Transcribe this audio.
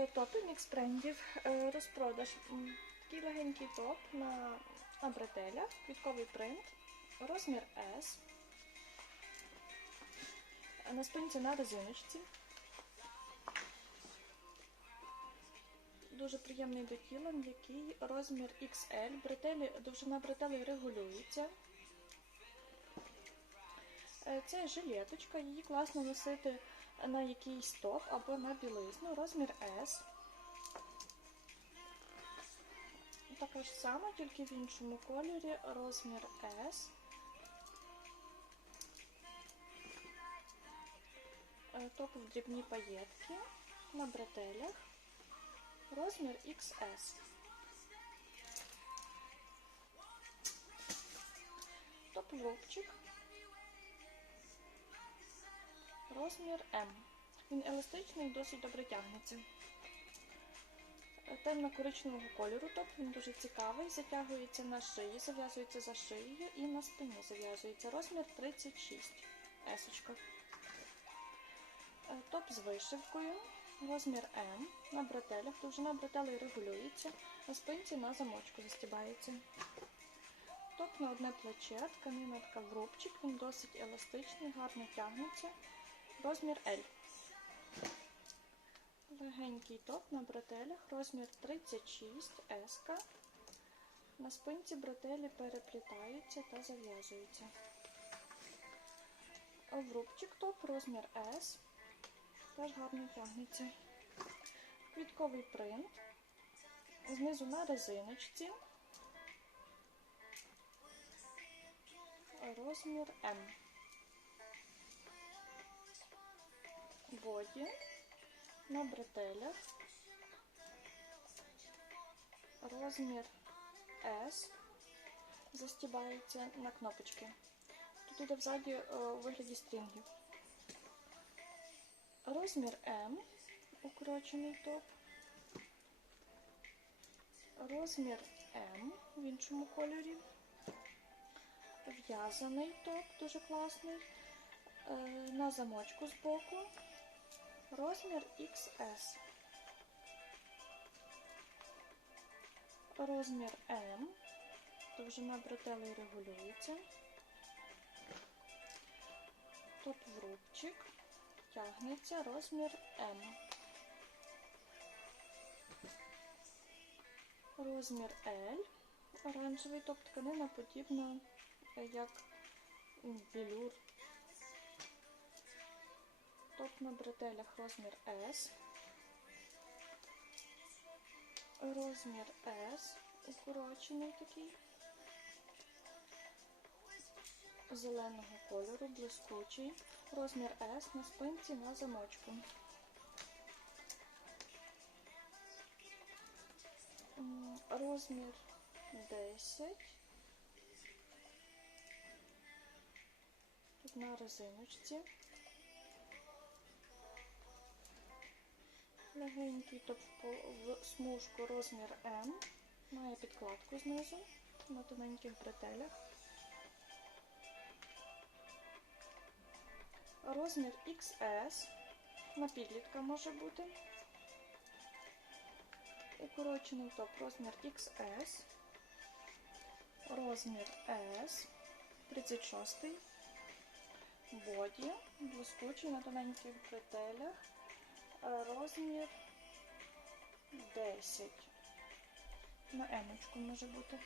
Е, Топи мікс брендів. Е, Розпродаж. Такий легенький топ на, бретелях, квітковий принт, розмір S. Е, На спинці на резиночці. Дуже приємний до тіла, м'який, розмір XL. Бретелі, довжина бретелей регулюється. Це жилеточка, її класно носити на якийсь топ або на білизну, розмір S. Така ж сама, тільки в іншому кольорі, розмір S. Е, Топ в дрібні паєтки на бретелях, розмір XS. Топ Розмір М. Він еластичний і досить добре тягнеться. Темно-коричневого кольору топ, він дуже цікавий, затягується на шиї, зав'язується за шиєю і на спині зав'язується. Розмір 36 есочка. Е, Топ з вишивкою, розмір М на бретелях, довжина бретелей регулюється, на спинці на замочку застібається. Топ на одне плече, тканина така в рубчик, він досить еластичний, гарно тягнеться. Розмір L. Легенький топ на бретелях, розмір 36 S. На спинці бретелі переплітаються та зав'язуються. В рубчик топ, розмір S. Теж гарно тягнеться. Квітковий принт. Знизу на резиночці. Розмір М. боді на бретелях, розмір S, застібається на кнопочки. Тут іде взаді е, у вигляді стрінгів. Розмір М, укорочений топ. Розмір М в іншому кольорі. В'язаний топ, дуже класний. Е, На замочку з боку. Розмір XS. Розмір М. Довжина бретелей регулюється. Топ в рубчик. Тягнеться розмір М. Розмір L. Оранжевий топ тканина подібна як білюр. На бретелях розмір S. Розмір S, укорочений такий. Зеленого кольору, блискучий. Розмір S на спинці на замочку. Розмір 10. Тут на резиночці. Легенький в в смужку розмір М. Має підкладку знизу на тоненьких бретелях. Розмір XS. На підлітка може бути. Укорочений топ розмір XS. Розмір S. 36. Боді. Блискучий на тоненьких бретелях. Е, Розмір 10. На емочку може бути.